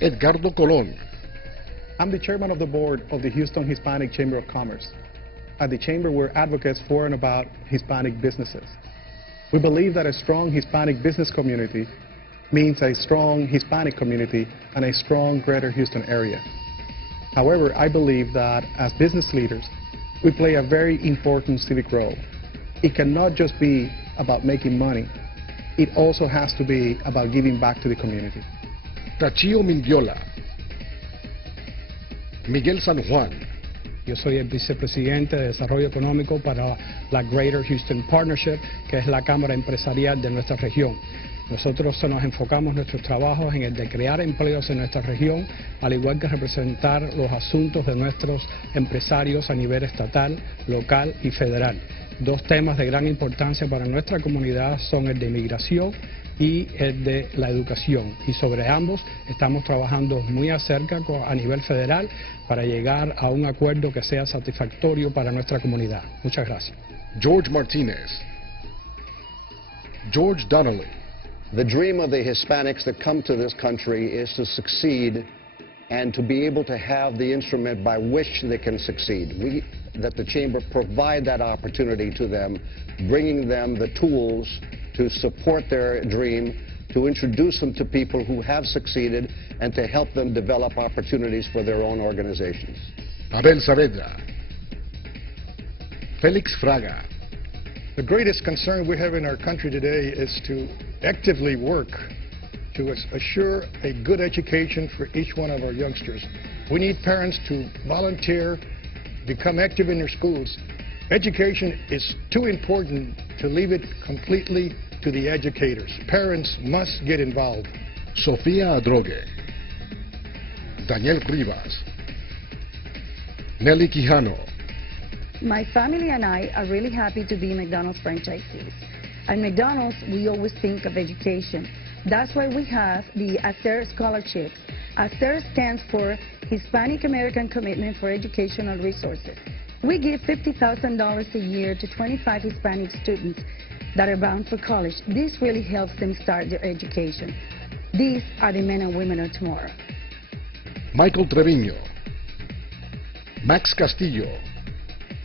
Edgardo Colón. I'm the chairman of the board of the Houston Hispanic Chamber of Commerce. At the Chamber, we're advocates for and about Hispanic businesses. We believe that a strong Hispanic business community means a strong Hispanic community and a strong greater Houston area. However, I believe that as business leaders, we play a very important civic role. It cannot just be about making money. It also has to be about giving back to the community. Tachio Mindiola. Miguel San Juan. Yo soy el vicepresidente de Desarrollo Económico para la Greater Houston Partnership, que es la cámara empresarial de nuestra región. Nosotros nos enfocamos nuestros trabajos en el de crear empleos en nuestra región, al igual que representar los asuntos de nuestros empresarios a nivel estatal, local y federal. Dos temas de gran importancia para nuestra comunidad son el de inmigración y el de la educación. Y sobre ambos estamos trabajando muy acerca a nivel federal para llegar a un acuerdo que sea satisfactorio para nuestra comunidad. Muchas gracias. George Martinez. George Donnelly. The dream of the Hispanics that come to this country is to succeed and to be able to have the instrument by which they can succeed. That the Chamber provide that opportunity to them, bringing them the tools to support their dream, to introduce them to people who have succeeded, and to help them develop opportunities for their own organizations. Abel Saavedra. Felix Fraga. The greatest concern we have in our country today is to actively work to assure a good education for each one of our youngsters. We need parents to volunteer, become active in their schools. Education is too important to leave it completely to the educators. Parents must get involved. Sofía Adrogue. Daniel Rivas. Nelly Quijano. My family and I are really happy to be McDonald's franchisees. At McDonald's, we always think of education. That's why we have the ASER scholarships. ASER stands for Hispanic American Commitment for Educational Resources. We give $50,000 a year to 25 Hispanic students that are bound for college. This really helps them start their education. These are the men and women of tomorrow. Michael Treviño. Max Castillo.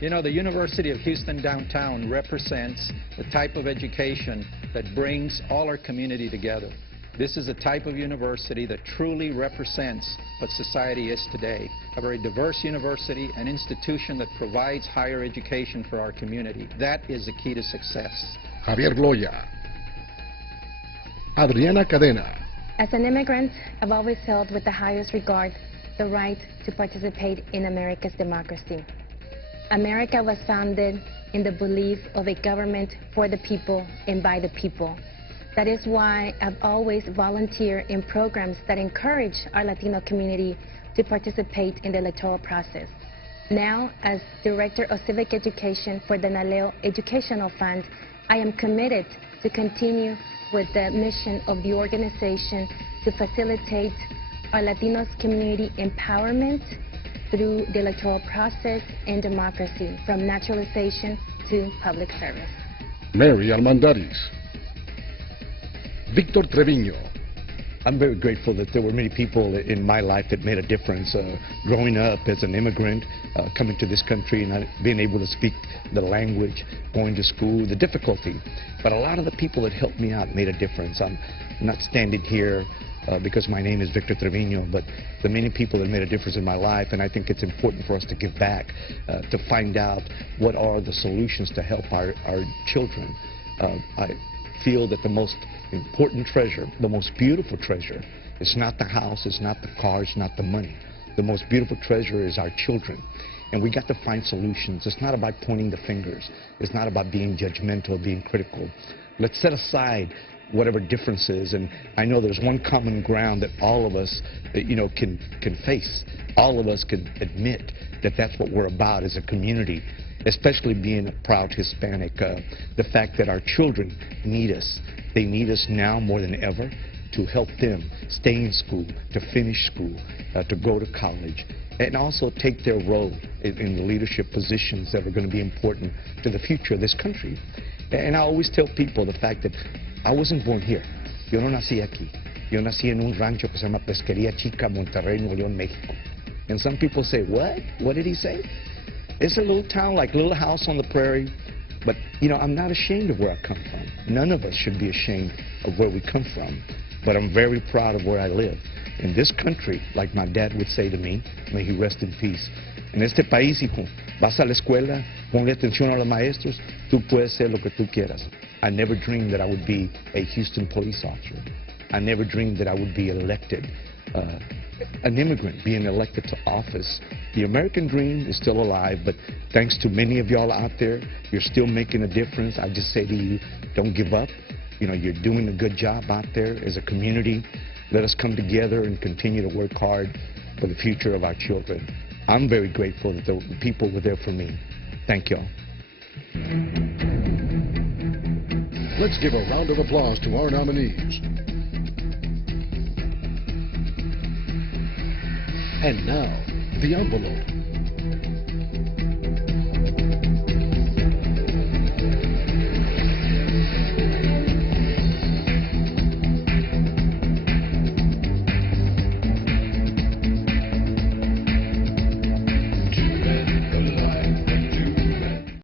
You know, the University of Houston downtown represents the type of education that brings all our community together. This is a type of university that truly represents what society is today. A very diverse university, an institution that provides higher education for our community. That is the key to success. Javier Gloya. Adriana Cadena. As an immigrant, I've always held with the highest regard the right to participate in America's democracy. America was founded in the belief of a government for the people and by the people. That is why I've always volunteered in programs that encourage our Latino community to participate in the electoral process. Now, as Director of Civic Education for the NALEO Educational Fund, I am committed to continue with the mission of the organization to facilitate our Latinos community empowerment through the electoral process and democracy, from naturalization to public service. Mary Almandaris. Victor Treviño. I'm very grateful that there were many people in my life that made a difference. Growing up as an immigrant, coming to this country and not being able to speak the language, going to school, the difficulty. But a lot of the people that helped me out made a difference. I'm not standing here because my name is Victor Treviño, but the many people that made a difference in my life, and I think it's important for us to give back, to find out what are the solutions to help our children. I feel that the most important treasure, the most beautiful treasure, is not the house, it's not the car, it's not the money. The most beautiful treasure is our children. And we got to find solutions. It's not about pointing the fingers. It's not about being judgmental, being critical. Let's set aside whatever differences, and I know there's one common ground that all of us can face. All of us can admit that that's what we're about as a community, especially being a proud Hispanic. The fact that our children need us. They need us now more than ever to help them stay in school, to finish school, to go to college, and also take their role in the leadership positions that are going to be important to the future of this country. And I always tell people the fact that I wasn't born here. Yo no nací aquí. Yo nací en un rancho que se llama Pesquería Chica, Monterrey, Nuevo León, México. And some people say, what? What did he say? It's a little town, like Little House on the Prairie. But, you know, I'm not ashamed of where I come from. None of us should be ashamed of where we come from. But I'm very proud of where I live. In this country, like my dad would say to me, may he rest in peace. En este país, hijo, vas a la escuela, ponle atención a los maestros, tú puedes ser lo que tú quieras. I never dreamed that I would be a Houston police officer. I never dreamed that I would be elected, an immigrant being elected to office. The American dream is still alive, but thanks to many of y'all out there, you're still making a difference. I just say to you, don't give up. You know, you're doing a good job out there as a community. Let us come together and continue to work hard for the future of our children. I'm very grateful that the people were there for me. Thank y'all. Let's give a round of applause to our nominees. And now, the envelope.